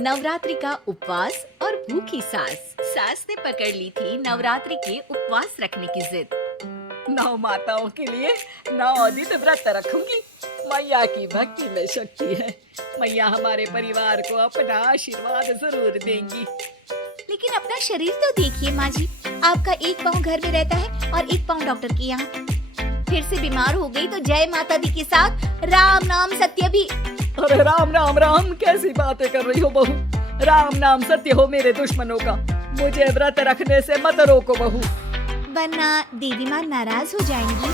नवरात्रि का उपवास और भूखी सास। सास ने पकड़ ली थी नवरात्रि के उपवास रखने की जिद। 9 माताओं के लिए 9 दिन व्रत रखूंगी। मैया की भक्ति में शक्ति है। मैया हमारे परिवार को अपना आशीर्वाद जरूर देंगी। लेकिन अपना शरीर तो देखिए माँ जी, आपका एक पाँव घर में रहता है और एक पाँव डॉक्टर के यहाँ। फिर से बीमार हो गई तो जय माता दी के साथ राम नाम सत्य भी। अरे राम राम राम, कैसी बातें कर रही हो बहू। राम नाम सत्य हो मेरे दुश्मनों का। मुझे व्रत रखने से मत रोको बहू, वरना देवी माँ नाराज हो जाएंगी।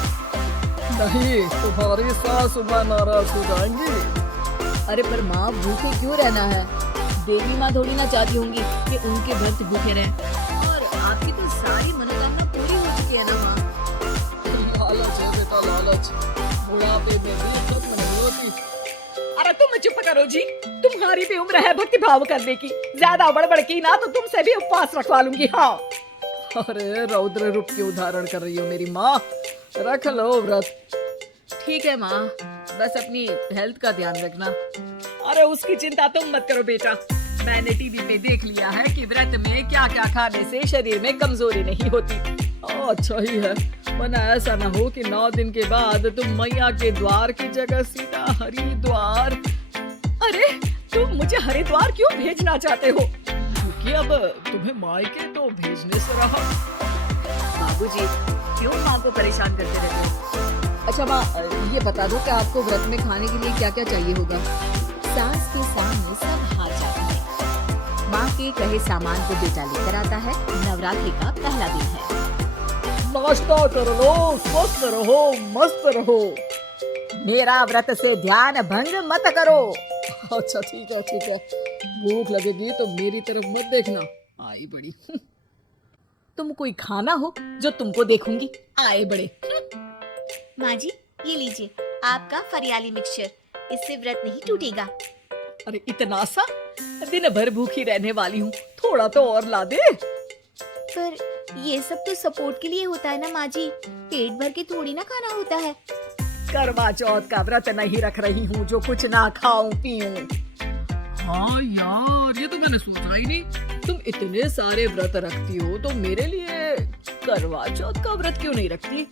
नहीं, तुम्हारी सासु माँ नाराज हो जाएंगी। अरे पर माँ, भूखे क्यों रहना है? देवी माँ थोड़ी ना चाहती होंगी कि उनके भक्त भूखे रहें। और आपकी तो सारी मनोकामना पूरी हो चुकी है ना माँ। लालच है बेटा, लालच बुढ़ापे में भी खत्म नहीं होती। अरे तुम चुप करो जी, तुम्हारी भी उम्र है भक्ति भाव करने की। ज्यादा बड़बड़ की ना तो तुमसे भी उपवास रखवा लूंगी। हाँ, अरे रौद्र रूप की उदाहरण कर रही हो मेरी माँ। रख लो व्रत। ठीक है माँ, बस अपनी हेल्थ का ध्यान रखना। अरे उसकी चिंता तुम मत करो बेटा। मैंने टीवी पे देख लिया है कि व्रत में क्या क्या खाने से शरीर में कमजोरी नहीं होती। अच्छा ही है, वरना ऐसा ना हो कि 9 दिन के बाद तुम मैया के द्वार की जगह सीधा हरिद्वार। अरे तुम मुझे हरिद्वार क्यों भेजना चाहते हो? क्योंकि अब तुम्हें मायके तो भेजने से रहा। बाबूजी, क्यों माँ को परेशान करते रहते हो? अच्छा माँ, ये बता दो कि आपको व्रत में खाने के लिए क्या क्या चाहिए होगा? सास के सामने सब हार जाते हैं। माँ के कहे सामान को बेटा लेकर आता है। नवरात्रि का पहला दिन है। नाश्ता कर लो, स्वस्थ रहो, मस्त रहो। मेरा व्रत से ध्यान भंग मत करो। अच्छा ठीक है, ठीक है। भूख लगेगी तो मेरी तरफ मत देखना। आई बड़ी। तुम कोई खाना हो जो तुमको देखूंगी। आए बड़े। माँ जी, ये लीजिए आपका फरियाली मिक्सचर। इससे व्रत नहीं टूटेगा। अरे इतना सा? दिन भर भूखी रहने वाली हूँ, थोड़ा तो और ला दे। पर ये सब तो सपोर्ट के लिए होता है ना माँ जी, पेट भर के थोड़ी ना खाना होता है। करवा चौथ का व्रत नहीं रख रही हूँ जो कुछ ना खाऊं पीऊं। हाँ यार, ये तो मैंने सोचा ही नहीं। तुम इतने सारे व्रत रखती हो तो मेरे लिए करवा चौथ का व्रत क्यों नहीं रखती?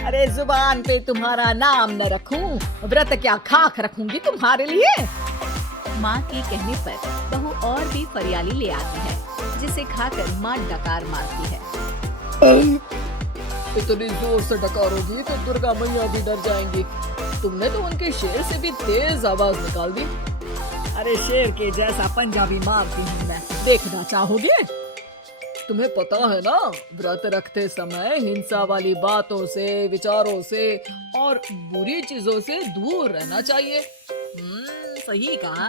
अरे जुबान पे तुम्हारा नाम न रखूं, व्रत क्या खाक रखूंगी तुम्हारे लिए। माँ के कहने पर बहू और भी फरियाली ले आती है, जिसे खाकर माँ डकार मारती है। इतनी जोर से डकारोगी तो दुर्गा मैया भी डर जाएंगी। तुमने तो उनके शेर से भी तेज आवाज निकाल दी। अरे शेर के जैसा पंजाबी मारती हूँ मैं, देखना चाहोगे? तुम्हें पता है ना, व्रत रखते समय हिंसा वाली बातों से, विचारों से और बुरी चीजों से दूर रहना चाहिए। सही कहा,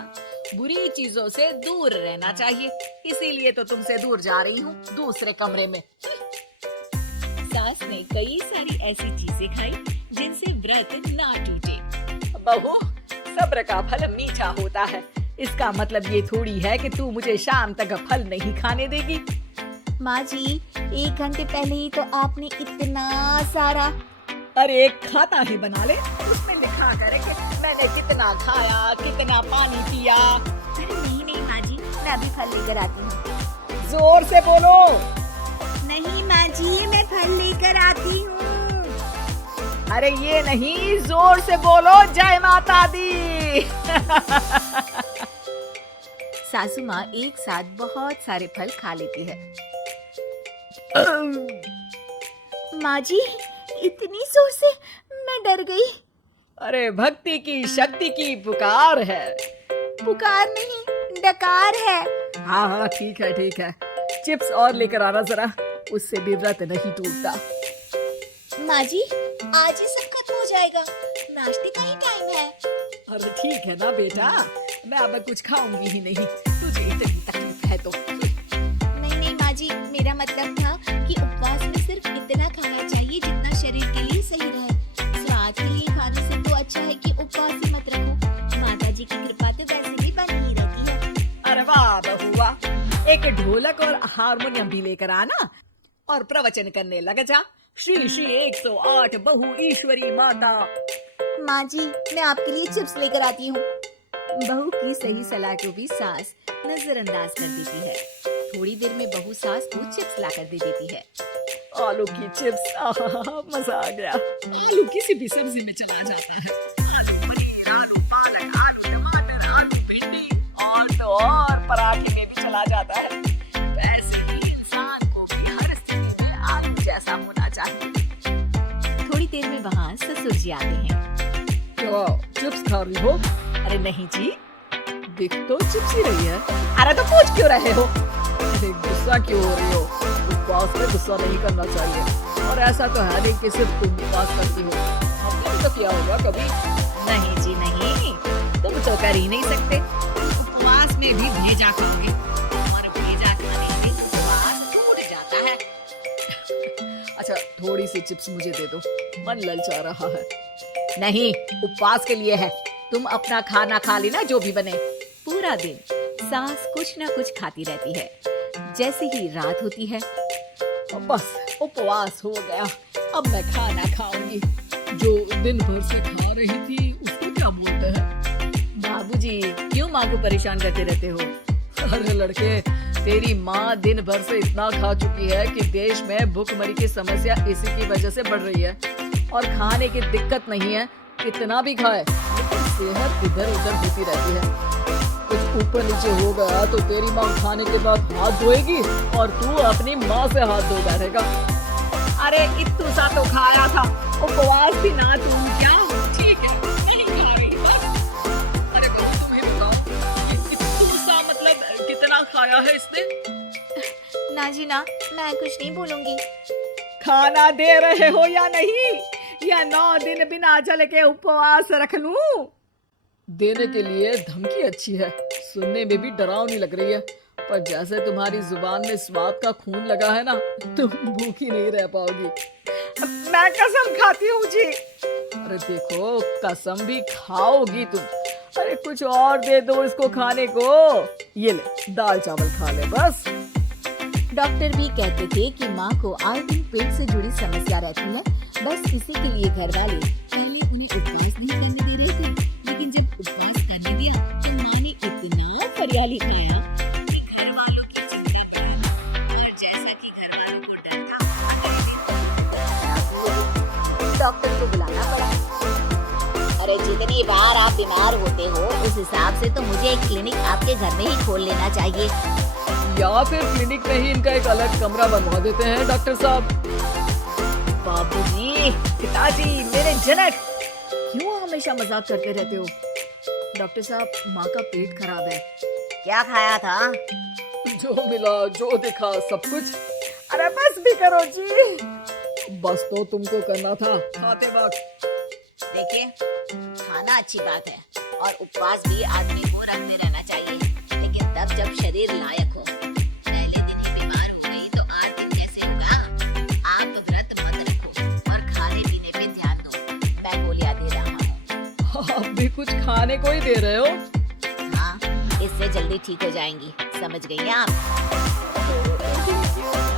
बुरी चीजों से दूर रहना चाहिए। इसीलिए तो तुमसे दूर जा रही हूँ, दूसरे कमरे में। सास ने कई सारी ऐसी चीजें खाई जिनसे व्रत ना टूटे। बहू, सब्र का फल मीठा होता है। इसका मतलब ये थोड़ी है कि तू मुझे शाम तक फल नहीं खाने देगी। माँ जी, 1 घंटे पहले ही तो आपने इतना सारा। अरे एक खाता ही बना ले, उसमें लिखा करे कि मैंने कितना खाया, कितना पानी पिया। अरे नहीं नहीं माँ जी, मैं अभी फल लेकर आती हूँ। जोर से बोलो। नहीं माँ जी, मैं फल लेकर आती हूँ। अरे ये नहीं, जोर से बोलो, जय माता दी। सासू माँ एक साथ बहुत सारे फल खा लेती है। माँ जी, इतनी जोर से मैं डर गई। अरे भक्ति की शक्ति की पुकार है। पुकार नहीं, डकार है। हाँ हाँ, ठीक है ठीक है। चिप्स और लेकर आना जरा, उससे भी व्रत नहीं टूटता। माँ जी, आज ही सब खत्म हो जाएगा, नाश्ते का ही टाइम है। अरे ठीक है ना बेटा, मैं अब कुछ खाऊंगी ही नहीं, तुझे इतनी तकलीफ है तो। नहीं नहीं माँ जी, मेरा मतलब था कि उपवास में सिर्फ इतना खाना चाहिए जितना शरीर के लिए सही रहे। स्वाद के लिए खाने से तो अच्छा है कि उपवास ही मत रखो। माता जी की कृपा तो वैसे भी बनी ही रहती है। अरे वाह बहुआ, एक ढोलक और हारमोनियम भी लेकर आना और प्रवचन करने लग जा। श्री श्री 108 बहु ईश्वरी माता। माँ जी, मैं आपके लिए चिप्स लेकर आती हूँ। बहू की सही सलाह को भी सास नजरअंदाज कर देती है। थोड़ी देर में बहू सास को चिप्स लाकर दे देती है। आलू की चिप्स, आहा, मजा आ गया। आलू किसी भी सब्जी में चला जाता है। आलू पनीर, आलू पालक, आलू टमाटर, आलू भिंडी और तो और पराठे में भी चला जाता है। वैसे ही इंसान को भी हर स्थिति में आलू जैसा होना चाहिए। थोड़ी देर में वहाँ ससुर जी आते हैं। क्या चिप्स खा रही हो? अरे नहीं जी, दिख तो चिप्स ही रही है। अरे तो पूछ क्यों रहे हो? अरे गुस्सा क्यों हो रही हो? उपवास में गुस्सा नहीं करना चाहिए। और ऐसा तो है नहीं कि सिर्फ तुम उपवास करती हो, हमने भी तो किया होगा कभी। नहीं जी नहीं, तुम तो कर ही नहीं सकते। उपवास में भी भेजा खाओगे और भेजा खाने से उपवास टूट जाता है। अच्छा थोड़ी सी चिप्स मुझे दे दो, मन ललचा रहा है। नहीं, उपवास के लिए है। तुम अपना खाना खा लेना जो भी बने। पूरा दिन सास कुछ ना कुछ खाती रहती है। जैसे ही रात होती है, बस उपवास हो गया, अब मैं खाना खाऊंगी। जो दिन भर से खा रही थी उसको क्या बोलते हैं? बाबूजी क्यों माँ को परेशान करते रहते हो? अरे लड़के, तेरी माँ दिन भर से इतना खा चुकी है कि देश में भूखमरी की समस्या इसी की वजह से बढ़ रही है। और खाने की दिक्कत नहीं है, कितना भी खाए लेकिन सेहत इधर उधर होती रहती है। कुछ ऊपर नीचे हो गया तो तेरी माँ खाने के बाद हाथ धोएगी और तू अपनी माँ से हाथ धो बैठेगा। अरे इतू सा तो खाया था, उपवास भी ना तुम क्या? ठीक है, नहीं खा रही बस। अरे बस तुम ही बताओ, ये इतू सा मतलब कितना खाया है इसने? ना जी ना, मैं कुछ नहीं बोलूंगी। खाना दे रहे हो या नहीं, या 9 दिन बिना जल के उपवास रख लूं? देने के लिए धमकी अच्छी है, सुनने में भी डरावनी लग रही है, पर जैसे तुम्हारी जुबान में स्वाद का खून लगा है ना, तुम भूखी नहीं रह पाओगी। मैं कसम खाती हूँ जी। अरे देखो, कसम भी खाओगी तुम। अरे कुछ और दे दो इसको खाने को। ये ले, दाल चावल खा ले बस। डॉक्टर भी कहते थे कि माँ को आए दिन पेट से जुड़ी समस्या रहती है। बस इसी के लिए घर वाले पहले उन्हें उपवास नहीं करने दे रहे थे, लेकिन जब उपवास करने दिया तो माँ ने इतना फरियाली खाया कि घर वालों की चिंता की और जैसा कि घर वालों को डर था, डॉक्टर को बुलाना पड़ा। अरे जितनी बार आप बीमार होते हो उस हिसाब से तो मुझे एक क्लिनिक आपके घर में ही खोल लेना चाहिए। या फिर क्लिनिक में ही इनका एक अलग कमरा बनवा देते हैं डॉक्टर साहब। बाबूजी, पिताजी, मेरे जनक, क्यों हमेशा मजाक करते रहते हो? डॉक्टर साहब, माँ का पेट खराब है। क्या खाया था? जो मिला जो दिखा सब कुछ। अरे बस भी करो जी। बस तो तुमको करना था खाते वक्त। देखिए, खाना अच्छी बात है और उपवास भी आदमी को रखते रहना चाहिए, लेकिन तब जब शरीर लायक हो। पहले दिन ही बीमार हो गई तो 8 दिन कैसे होगा? आप व्रत मत रखो और खाने पीने पे ध्यान दो। मैं गोलियां दे रहा हूँ। आप भी कुछ खाने को ही दे रहे हो? हाँ, इससे जल्दी ठीक हो जाएंगी, समझ गई आप? Thank you.